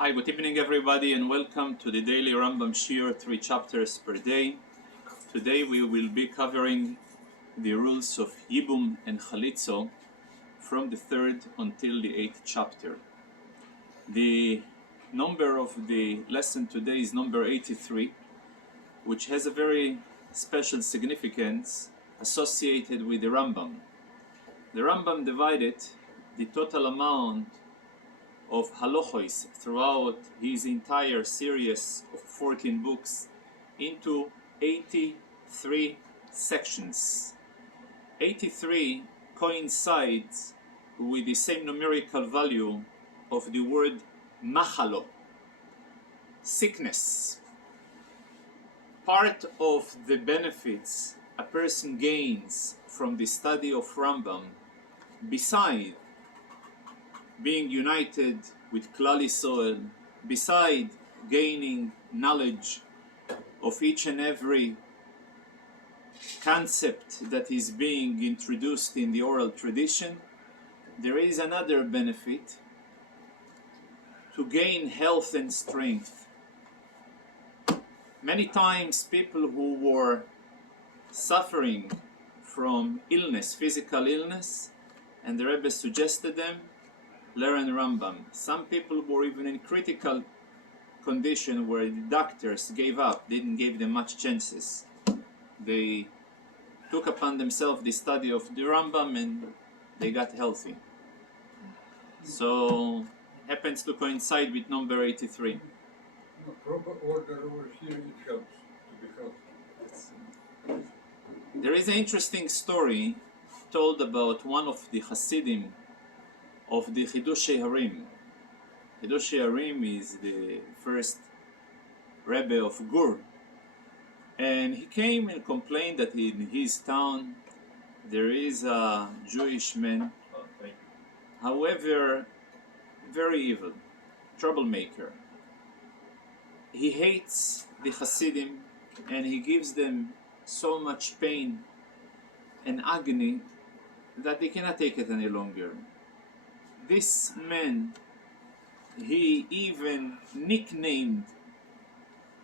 Hi, good evening everybody, and welcome to the daily Rambam Shir, 3 chapters per day. Today we will be covering the rules of Yibbum and vChalitzah from the 3rd until the 8th chapter. The number of the lesson today is number 83, which has a very special significance associated with the Rambam. The Rambam divided the total amount of halachos throughout his entire series of 14 books into 83 sections. 83 coincides with the same numerical value of the word machalo, sickness. Part of the benefits a person gains from the study of Rambam, beside being united with Klal Yisrael, beside gaining knowledge of each and every concept that is being introduced in the oral tradition, there is another benefit: to gain health and strength. Many times people who were suffering from illness, physical illness, and the Rebbe suggested them learn Rambam. Some people were even in critical condition where the doctors gave up, didn't give them much chances. They took upon themselves the study of the Rambam and they got healthy. So happens to coincide with number 83. No, proper order over here, it helps to be healthy. There is an interesting story told about one of the Hasidim of the Chidushei Harim. Chidushei Harim is the first Rebbe of Gur, and he came and complained that in his town there is a Jewish man, however very evil, troublemaker. He hates the Hasidim and he gives them so much pain and agony that they cannot take it any longer. This man, he even nicknamed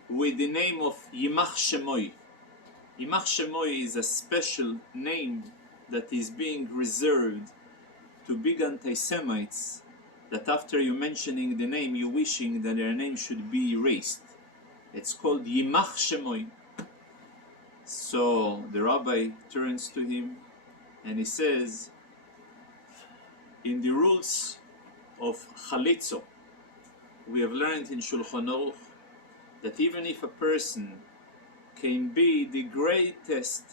with the name of Yimach Shemoy. Yimach Shemoy is a special name that is being reserved to big anti-Semites, that after you mentioning the name, you wishing that their name should be erased. It's called Yimach Shemoy. So the rabbi turns to him and he says, in the rules of vChalitzah, we have learned in Shulchan Aruch that even if a person can be the greatest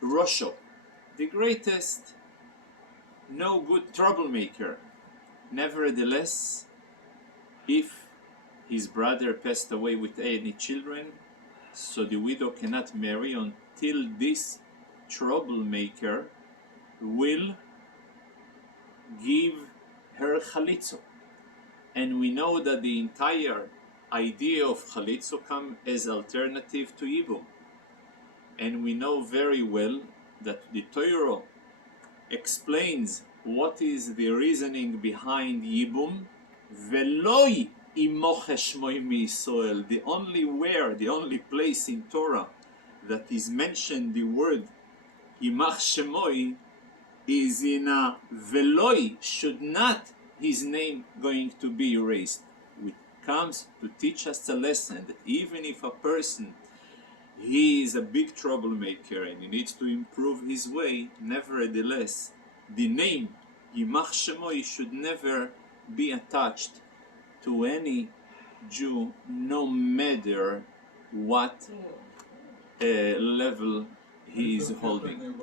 Rosho, the greatest no good troublemaker, nevertheless, if his brother passed away with any children, so the widow cannot marry until this troublemaker will give her vChalitzah. And we know that the entire idea of vChalitzah comes as alternative to Yibbum. And we know very well that the Torah explains what is the reasoning behind Yibbum. Veloi imoch shmoi miYisrael. The only place in Torah that is mentioned the word Yimach Shemoi is in a veloi, should not his name going to be erased, which comes to teach us a lesson that even if a person, he is a big troublemaker and he needs to improve his way, nevertheless, the name Yimach Shemoi should never be attached to any Jew, no matter what level he is holding.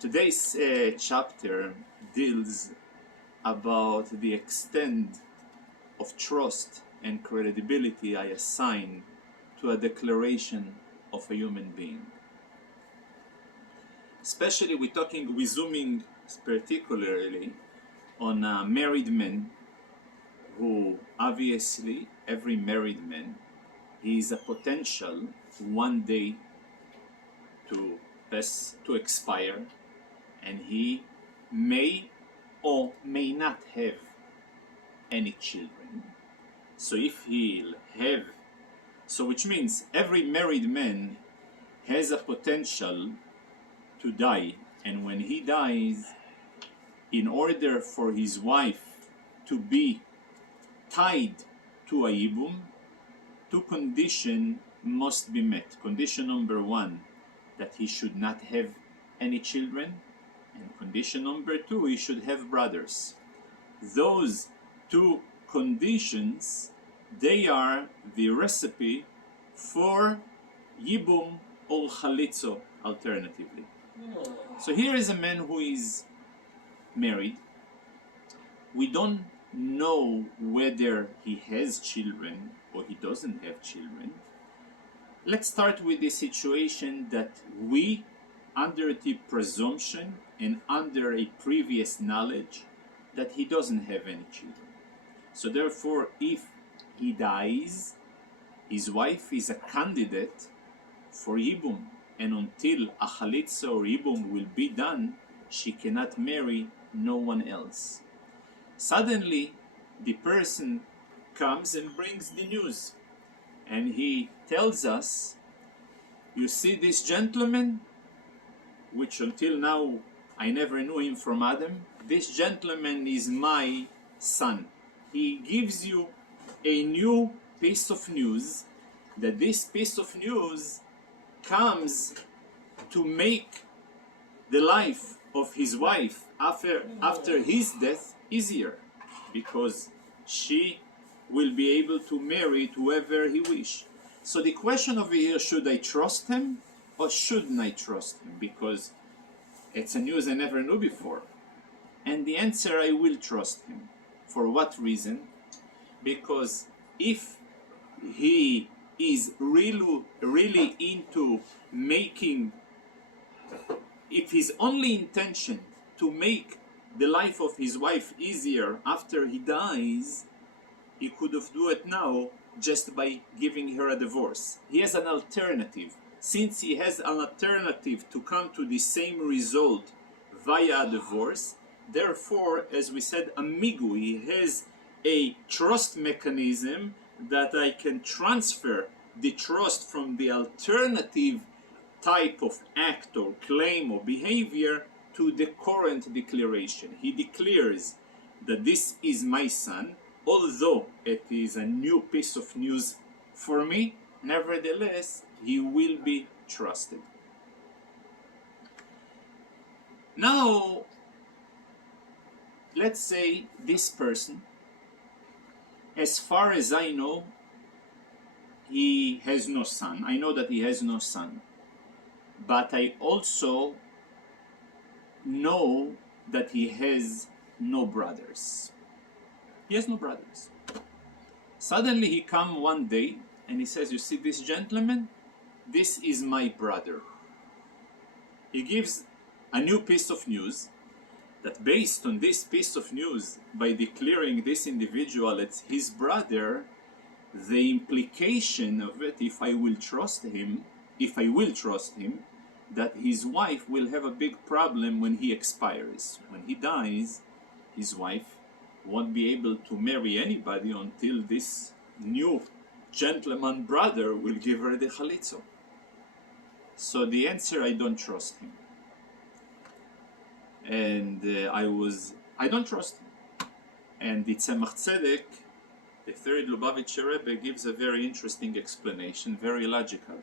Today's chapter deals about the extent of trust and credibility I assign to a declaration of a human being. Especially we're zooming particularly on married men, who obviously every married man is a potential one day to expire, and he may or may not have any children. So if he'll have, so which means every married man has a potential to die, and when he dies, in order for his wife to be tied to a Yibbum, two conditions must be met. Condition number one, that he should not have any children, and condition number two, he should have brothers. Those two conditions, they are the recipe for Yibbum or vChalitzah alternatively. So here is a man who is married. We don't know whether he has children or he doesn't have children. Let's start with the situation that we, under the presumption and under a previous knowledge, that he doesn't have any children. So therefore, if he dies, his wife is a candidate for Yibbum, and until a vChalitzah or Yibbum will be done, she cannot marry no one else. Suddenly, the person comes and brings the news, and he tells us, you see this gentleman, which until now I never knew him from Adam, this gentleman is my son. He gives you a new piece of news, that this piece of news comes to make the life of his wife after his death easier, because she will be able to marry whoever he wish. So the question over here, should I trust him or shouldn't I trust him? Because it's a news I never knew before. And the answer, I will trust him. For what reason? Because if he is really into making, if his only intention to make the life of his wife easier after he dies, he could have do it now just by giving her a divorce. He has an alternative. Since he has an alternative to come to the same result via a divorce, therefore, as we said, amigu, he has a trust mechanism that I can transfer the trust from the alternative type of act or claim or behavior to the current declaration. He declares that this is my son, although it is a new piece of news for me, nevertheless, he will be trusted. Now, let's say this person, as far as I know, he has no son. I know that he has no son. But I also know that he has no brothers. He has no brothers. Suddenly he comes one day and he says, you see this gentleman? This is my brother. He gives a new piece of news that based on this piece of news, by declaring this individual as his brother, the implication of it, if I will trust him, that his wife will have a big problem when he expires. When he dies, his wife won't be able to marry anybody until this new gentleman brother will give her the vChalitzah. So the answer, I don't trust him. And I don't trust him. And the Tzemach Tzedek, the third Lubavitcher Rebbe, gives a very interesting explanation, very logical.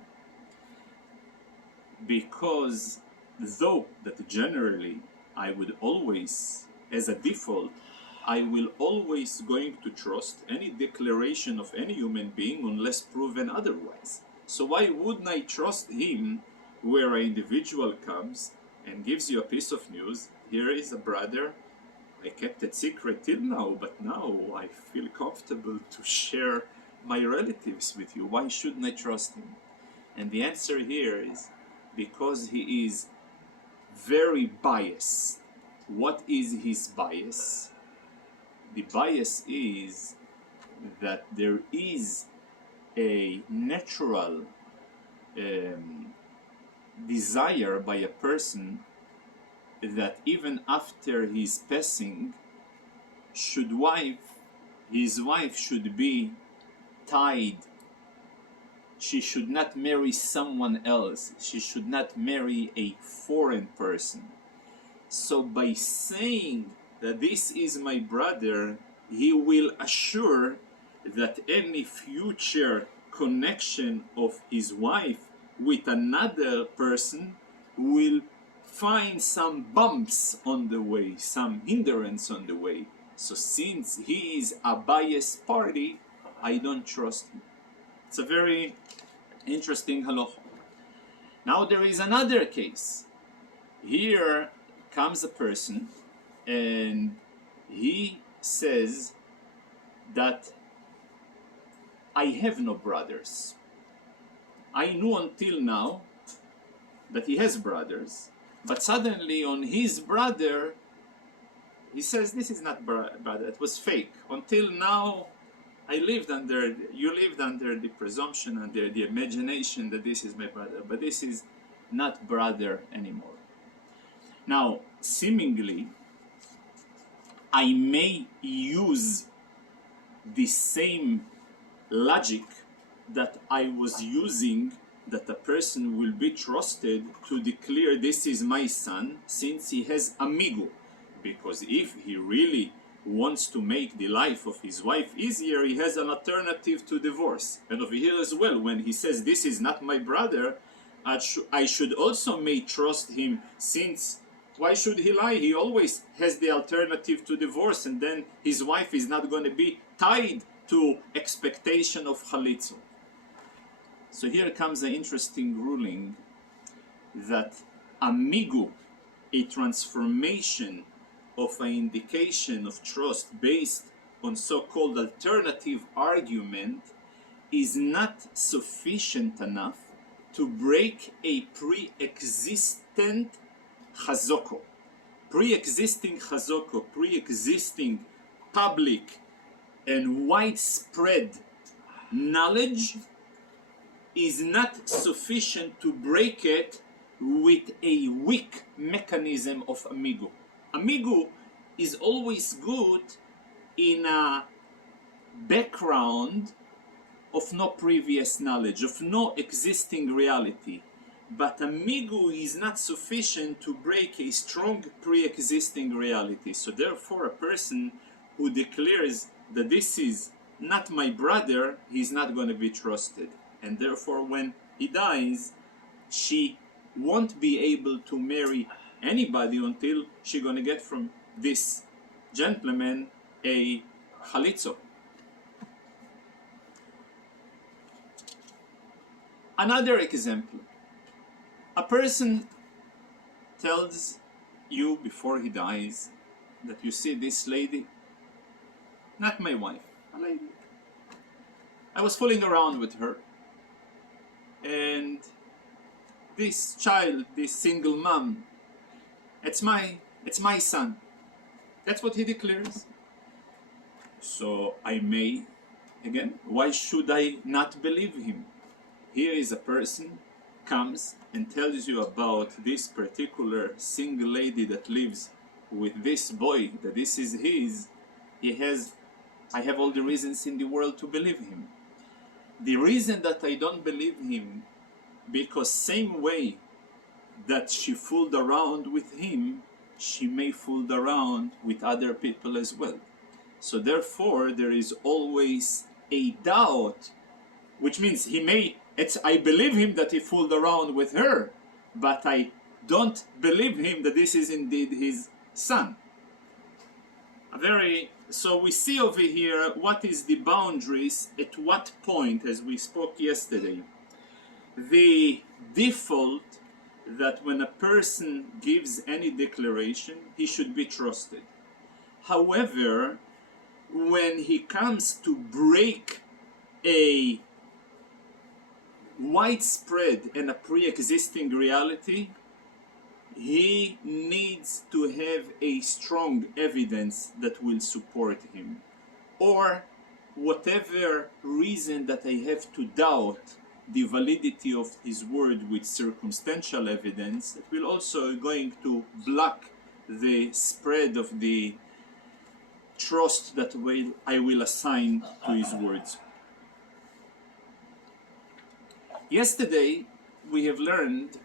Because though that generally I would always, as a default, I will always going to trust any declaration of any human being unless proven otherwise. So why wouldn't I trust him where an individual comes and gives you a piece of news? Here is a brother, I kept it secret till now, but now I feel comfortable to share my relatives with you. Why shouldn't I trust him? And the answer here is because he is very biased. What is his bias? The bias is that there is a natural desire by a person that even after his passing, his wife should be tied. She should not marry someone else. She should not marry a foreign person. So by saying that this is my brother, he will assure that any future connection of his wife with another person will find some bumps on the way, some hindrance on the way. So since he is a biased party, I don't trust him. It's a very interesting halacha. Now there is another case. Here comes a person and he says that I have no brothers. I knew until now that he has brothers, but suddenly on his brother, he says, this is not brother, it was fake. Until now, you lived under the presumption, under the imagination that this is my brother, but this is not brother anymore. Now, seemingly, I may use the same logic that I was using, that a person will be trusted to declare this is my son, since he has amigo. Because if he really wants to make the life of his wife easier, he has an alternative to divorce. And over here as well, when he says this is not my brother, I should also may trust him, since why should he lie? He always has the alternative to divorce, and then his wife is not going to be tied to expectation of vChalitzah. So here comes an interesting ruling that amigo, a transformation of an indication of trust based on so-called alternative argument, is not sufficient enough to break a pre-existent chazoko. Pre-existing chazoko, pre-existing public and widespread knowledge is not sufficient to break it with a weak mechanism of amigo. Amigo is always good in a background of no previous knowledge, of no existing reality. But amigo is not sufficient to break a strong pre-existing reality. So therefore, a person who declares that this is not my brother, he's not going to be trusted. And therefore, when he dies, she won't be able to marry anybody until she's going to get from this gentleman a vChalitzah. Another example. A person tells you before he dies that you see this lady, not my wife, a lady. I was fooling around with her, and this child, this single mom, it's my son. That's what he declares. So I may, again, why should I not believe him? Here is a person comes and tells you about this particular single lady that lives with this boy, that this is his. I have all the reasons in the world to believe him. The reason that I don't believe him, because same way that she fooled around with him, she may fool around with other people as well. So therefore, there is always a doubt, which means I believe him that he fooled around with her, but I don't believe him that this is indeed his son. So we see over here what is the boundaries, at what point, as we spoke yesterday. The default that when a person gives any declaration, he should be trusted. However, when he comes to break a widespread and a pre-existing reality, he needs to have a strong evidence that will support him. Or whatever reason that I have to doubt the validity of his word with circumstantial evidence, that will also going to block the spread of the trust that I will assign to his words. Yesterday we have learned,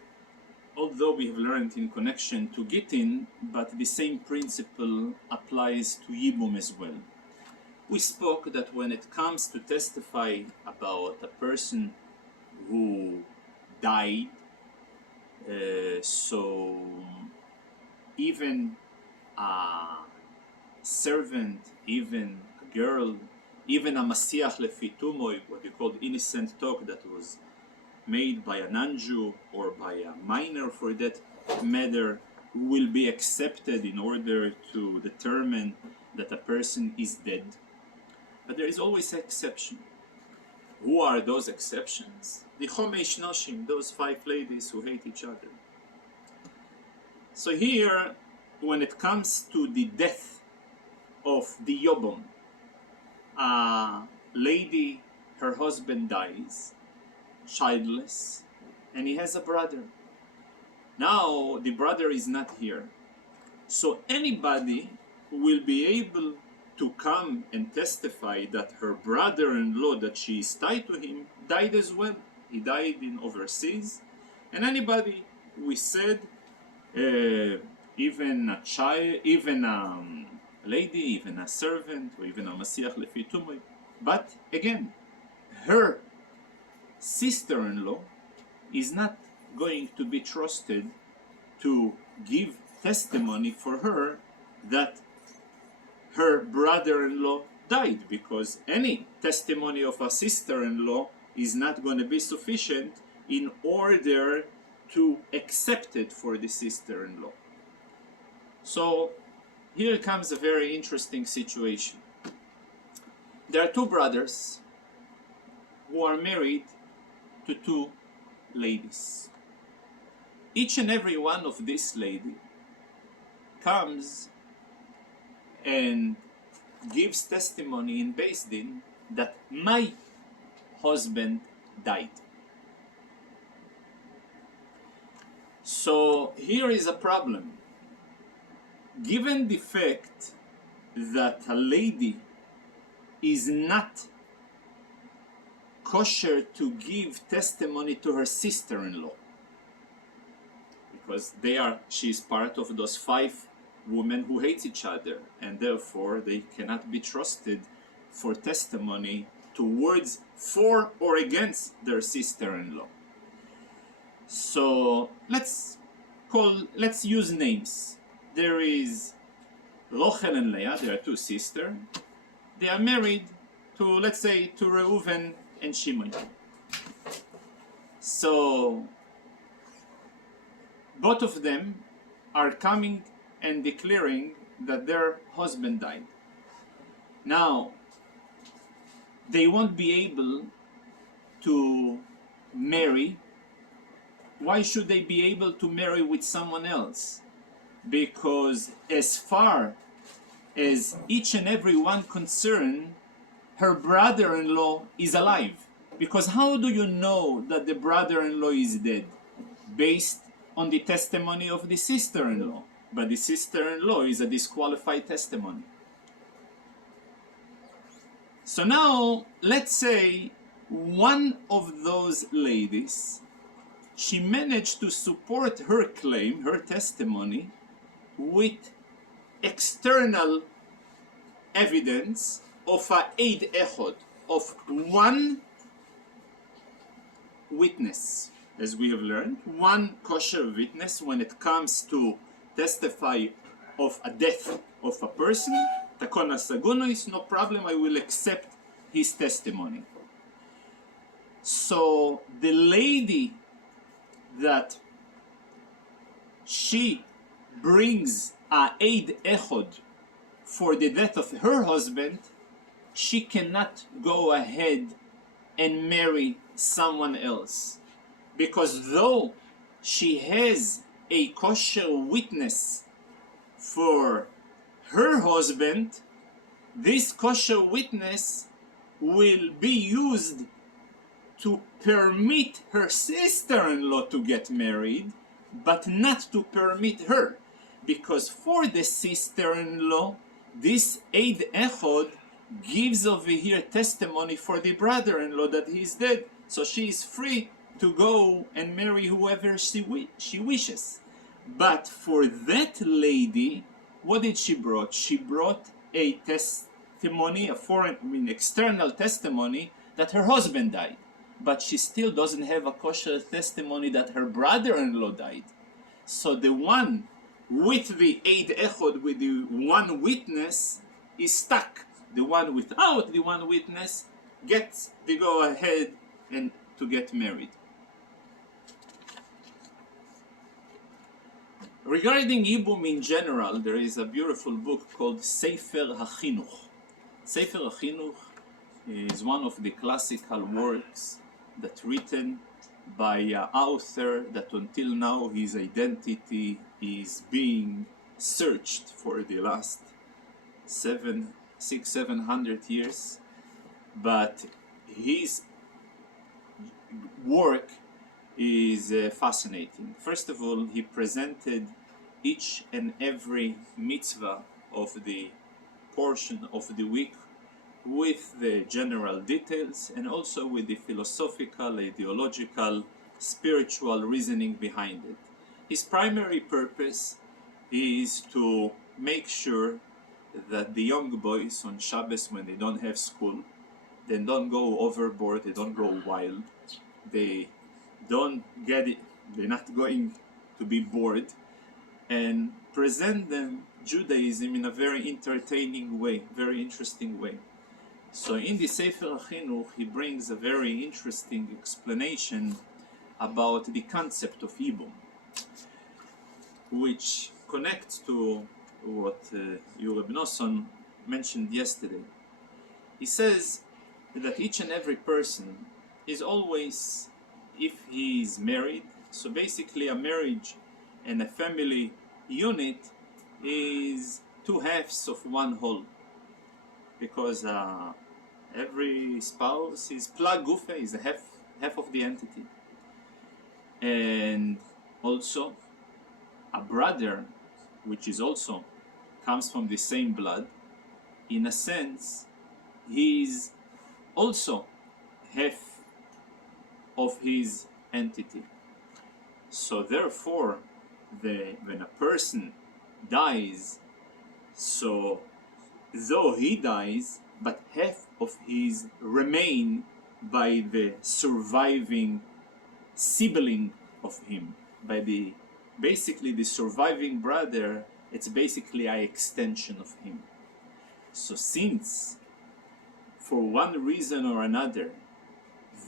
although we have learned in connection to Gittin, but the same principle applies to Yibbum as well. We spoke that when it comes to testify about a person who died, so even a servant, even a girl, even a Masiach lefi tumoy, what we call innocent talk that was made by a non-Jew or by a minor for that matter, will be accepted in order to determine that a person is dead. But there is always an exception. Who are those exceptions? The Chomesh Noshim, those 5 ladies who hate each other. So here, when it comes to the death of the Yibbum, a lady, her husband dies, childless, and he has a brother. Now the brother is not here, so anybody will be able to come and testify that her brother-in-law that she is tied to him died as well. He died in overseas, and anybody, we said, even a child, even a lady, even a servant, or even a Masiach lefi tumoy. But again, her sister-in-law is not going to be trusted to give testimony for her that her brother-in-law died, because any testimony of a sister-in-law is not going to be sufficient in order to accept it for the sister-in-law. So here comes a very interesting situation. There are 2 brothers who are married to 2 ladies. Each and every one of these ladies comes and gives testimony in Beis Din that my husband died. So here is a problem. Given the fact that a lady is not kosher to give testimony to her sister-in-law, because she is part of those 5 women who hate each other, and therefore they cannot be trusted for testimony towards, for or against their sister-in-law. So let's use names. There is Rochel and Leah, they are 2 sisters. They are married to, let's say, to Reuven and Shimon. So both of them are coming and declaring that their husband died. Now, they won't be able to marry. Why should they be able to marry with someone else? Because as far as each and every one concerned, her brother-in-law is alive. Because how do you know that the brother-in-law is dead? Based on the testimony of the sister-in-law. But the sister-in-law is a disqualified testimony. So now, let's say one of those ladies, she managed to support her claim, her testimony, with external evidence of a Eid Echod, of one witness, as we have learned, one kosher witness when it comes to testify of a death of a person. Takona Saguno is no problem, I will accept his testimony. So the lady that she brings a Eid Echod for the death of her husband, she cannot go ahead and marry someone else. Because though she has a kosher witness for her husband, this kosher witness will be used to permit her sister-in-law to get married, but not to permit her. because for the sister-in-law, this Eid Echod gives over here testimony for the brother-in-law that he's dead. So she is free to go and marry whoever she wishes. But for that lady, what did she brought? She brought a testimony, external testimony that her husband died. But she still doesn't have a kosher testimony that her brother-in-law died. So the one with the Eid Echod, with the one witness, is stuck. The one without the one witness gets the go-ahead and to get married. Regarding Yibbum in general, there is a beautiful book called Sefer HaChinuch. Sefer HaChinuch is one of the classical works that written by an author that until now his identity is being searched for the last 700 years, but his work is fascinating. First of all, he presented each and every mitzvah of the portion of the week with the general details and also with the philosophical, ideological, spiritual reasoning behind it. His primary purpose is to make sure that the young boys on Shabbos, when they don't have school, they don't go overboard, they don't go wild, they don't get it, they're not going to be bored, and present them Judaism in a very entertaining way, very interesting way. So in the Sefer HaChinuch, he brings a very interesting explanation about the concept of Yibbum, which connects to what Rabbi Nosson mentioned yesterday. He says that each and every person is always, if he is married, so basically a marriage and a family unit is two halves of one whole, because every spouse is plag gufa, is a half of the entity. And also a brother, which is also comes from the same blood, in a sense he is also half of his entity. So therefore, when a person dies, so though he dies, but half of his remain by the surviving sibling of him, by the basically the surviving brother. It's basically an extension of him. So since for one reason or another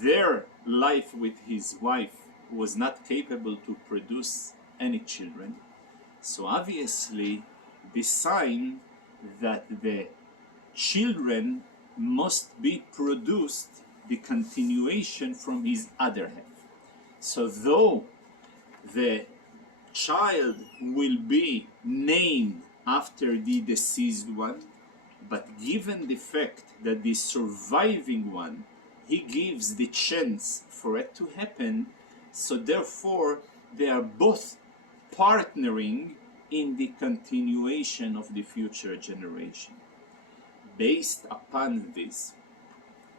their life with his wife was not capable to produce any children, so obviously the sign that the children must be produced, the continuation from his other half. So though the child will be named after the deceased one, but given the fact that the surviving one, he gives the chance for it to happen, so therefore they are both partnering in the continuation of the future generation. Based upon this,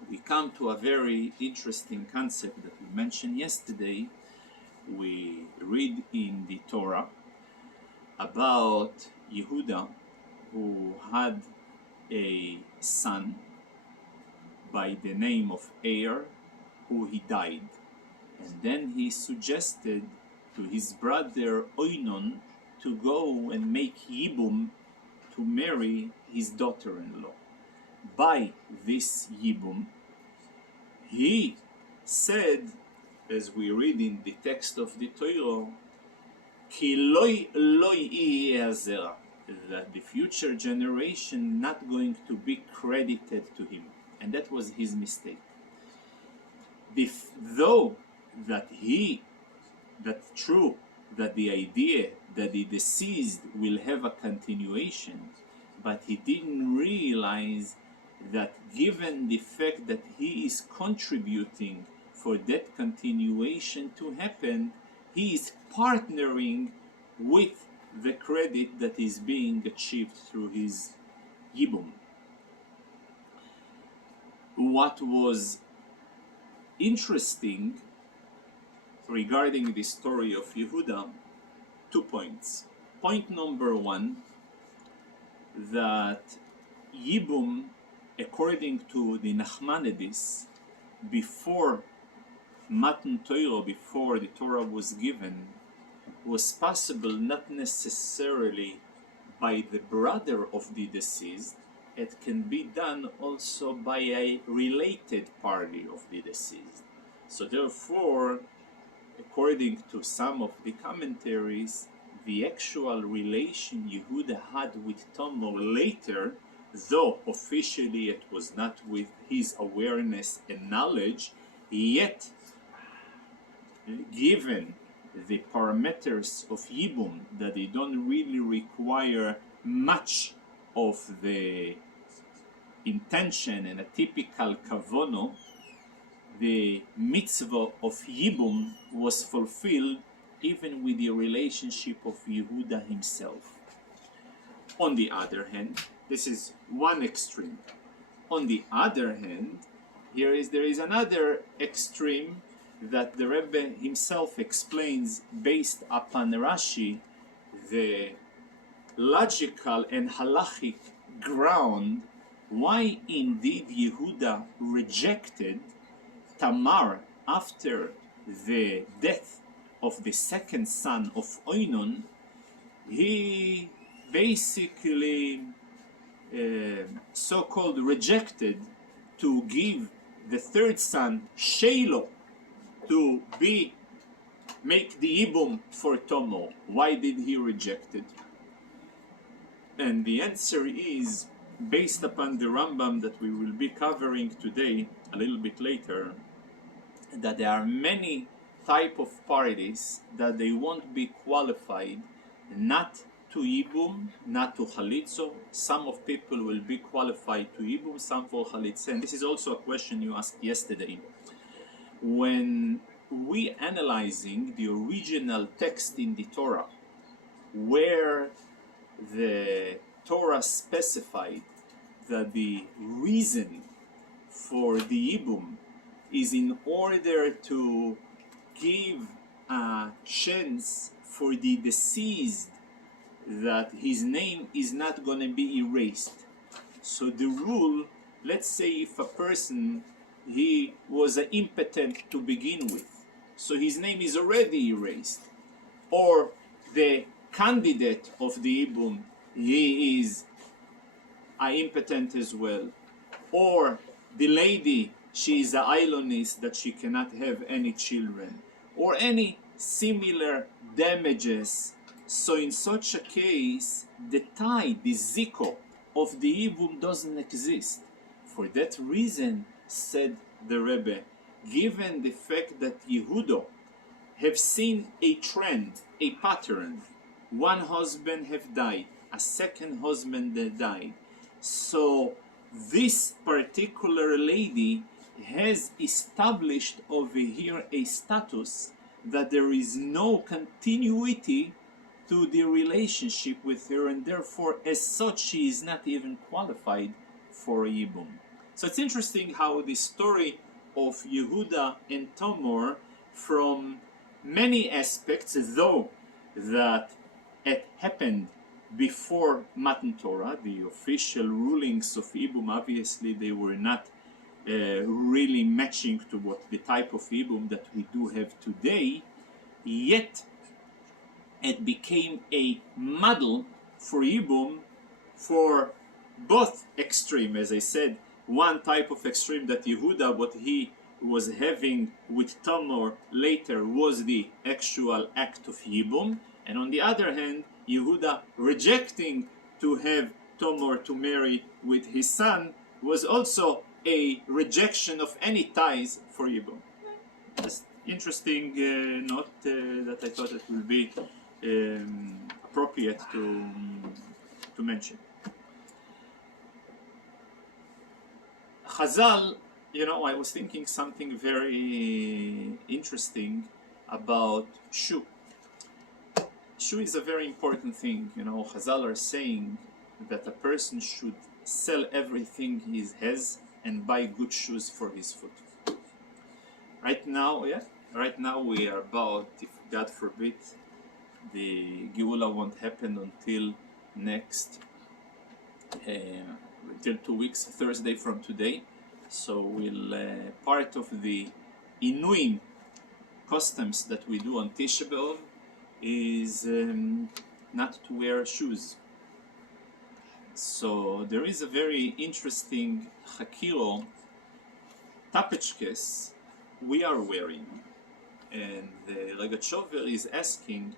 we come to a very interesting concept that we mentioned yesterday. We read in the Torah about Yehuda, who had a son by the name of Er, who he died. And then he suggested to his brother Oinon to go and make Yibbum to marry his daughter-in-law. By this Yibbum, he said, as we read in the text of the Torah, Ki loi yeh hazera, that the future generation not going to be credited to him, and that was his mistake. Though that's true, that the idea that the deceased will have a continuation, but he didn't realize that given the fact that he is contributing for that continuation to happen, he is partnering with the credit that is being achieved through his Yibbum. What was interesting regarding the story of Yehuda, 2 points. Point number one, that Yibbum, according to the Nachmanides, before Matan Torah, before the Torah was given, was possible not necessarily by the brother of the deceased. It can be done also by a related party of the deceased. So therefore, according to some of the commentaries, the actual relation Yehuda had with Tamar later, though officially it was not with his awareness and knowledge, yet given the parameters of Yibbum, that they don't really require much of the intention and a typical kavono, the mitzvah of Yibbum was fulfilled even with the relationship of Yehuda himself. On the other hand, this is one extreme. On the other hand, there is another extreme that the Rebbe himself explains based upon Rashi, the logical and halachic ground why indeed Yehuda rejected Tamar after the death of the second son of Oinon. He basically so-called rejected to give the third son Sheilo to make the Yibbum for Tamar. Why did he reject it? And the answer is based upon the Rambam that we will be covering today, a little bit later, that there are many type of parties that they won't be qualified not to Yibbum, not to vChalitzah. Some of people will be qualified to Yibbum, some for vChalitzah. And this is also a question you asked yesterday. When we analyzing the original text in the Torah, where the Torah specified that the reason for the Yibbum is in order to give a chance for the deceased that his name is not going to be erased. So the rule, let's say if a person, he was impotent to begin with, so his name is already erased, or the candidate of the Yibbum, he is impotent as well, or the lady, she is an Ilonist that she cannot have any children, or any similar damages. So in such a case, the tie, the ziko of the Yibbum doesn't exist. For that reason, said the Rebbe, given the fact that Yehuda have seen a trend, a pattern, one husband have died, a second husband that died, so this particular lady has established over here a status that there is no continuity to the relationship with her, and therefore as such she is not even qualified for a Yibbum. So it's interesting how the story of Yehuda and Tamar, from many aspects, though that it happened before Matan Torah, the official rulings of Yibbum, obviously they were not really matching to what the type of Yibbum that we do have today, yet it became a model for Yibbum for both extreme. As I said, one type of extreme that Yehuda, what he was having with Tamar later was the actual act of Yibbum, and on the other hand, Yehuda rejecting to have Tamar to marry with his son was also a rejection of any ties for Yibbum. Just interesting note that I thought it will be appropriate to mention. Chazal, I was thinking something very interesting about Shu. shoe is a very important thing. You know, Chazal are saying that a person should sell everything he has and buy good shoes for his foot. Right now, we are about, if God forbid, the Geula won't happen until next, until 2 weeks, Thursday from today. So we'll, part of the Inuim customs that we do on Tisha B'Av is not to wear shoes. So there is a very interesting Hakilo tapechkes we are wearing, and the Lagachover is asking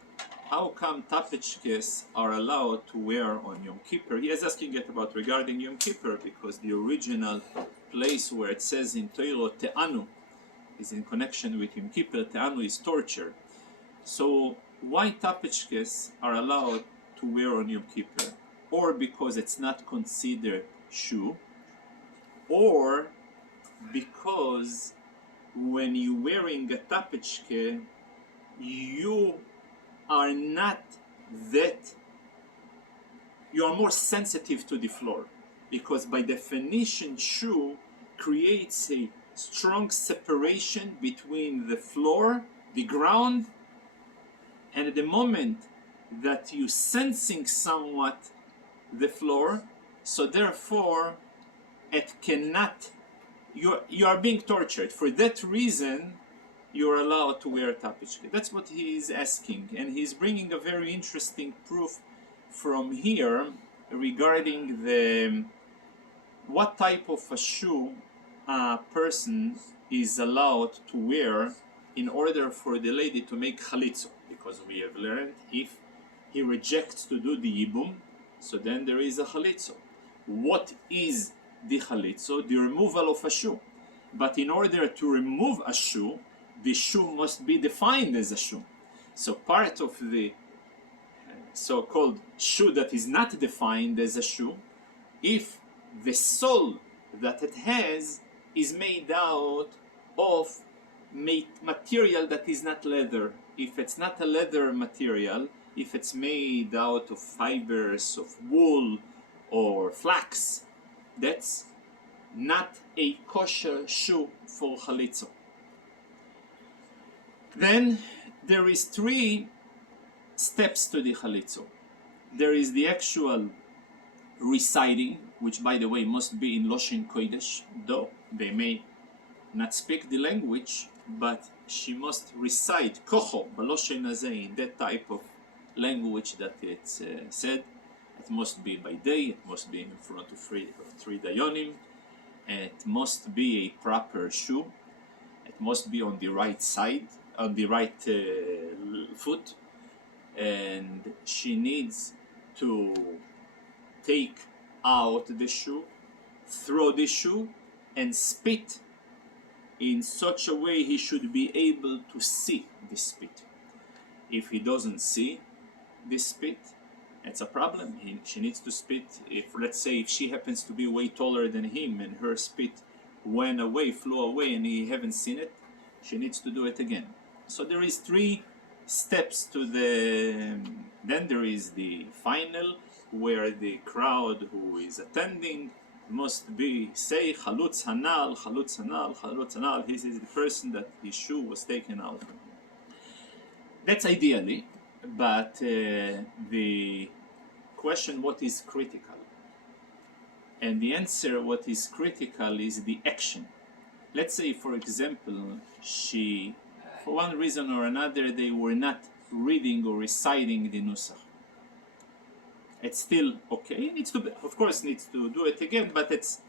how come tapechkes are allowed to wear on Yom Kippur. He is asking it about regarding Yom Kippur because the original place where it says in Torah Te'anu is in connection with Yom Kippur. Te'anu is torture. So why tapechkes are allowed to wear on Yom Kippur? Or because it's not considered shoe, or because when you're wearing a tapechke, you are not that, you are more sensitive to the floor, because by definition shoe creates a strong separation between the floor, the ground, and at the moment that you're sensing somewhat the floor, so therefore it cannot, you are being tortured. For that reason you're allowed to wear tapechke. That's what he is asking, and he's bringing a very interesting proof from here regarding the what type of a shoe a person is allowed to wear in order for the lady to make chalitzah, because we have learned if he rejects to do the Yibbum, so then there is a chalitzah. What is the chalitzah? The removal of a shoe. But in order to remove a shoe, the shoe must be defined as a shoe. So part of the so-called shoe that is not defined as a shoe, if the sole that it has is made out of material that is not leather. If it's not a leather material, if it's made out of fibers of wool or flax, that's not a kosher shoe for chalitzah. Then there is 3 steps to the chalitzah. There is the actual reciting, which by the way must be in Loshen Kodesh, though they may not speak the language, but she must recite kocho baloshen hazeh, in that type of language that it's said. It must be by day, it must be in front of three dayonim, it must be a proper shoe, it must be on the right side, on the right foot, and she needs to take out the shoe, throw the shoe, and spit in such a way he should be able to see the spit. If he doesn't see the spit, it's a problem. She needs to spit. If, let's say, if she happens to be way taller than him and her spit went away, flew away, and he haven't seen it, she needs to do it again. So there is 3 steps to the. Then there is the final, where the crowd who is attending must be say chalutz hanal, chalutz hanal, chalutz hanal. This is the person that his shoe was taken out. That's ideally, but the question, what is critical? And the answer, what is critical, is the action. Let's say, for example, she, for one reason or another, they were not reading or reciting the nusach. It's still okay. It needs to, of course, needs to do it again, but it's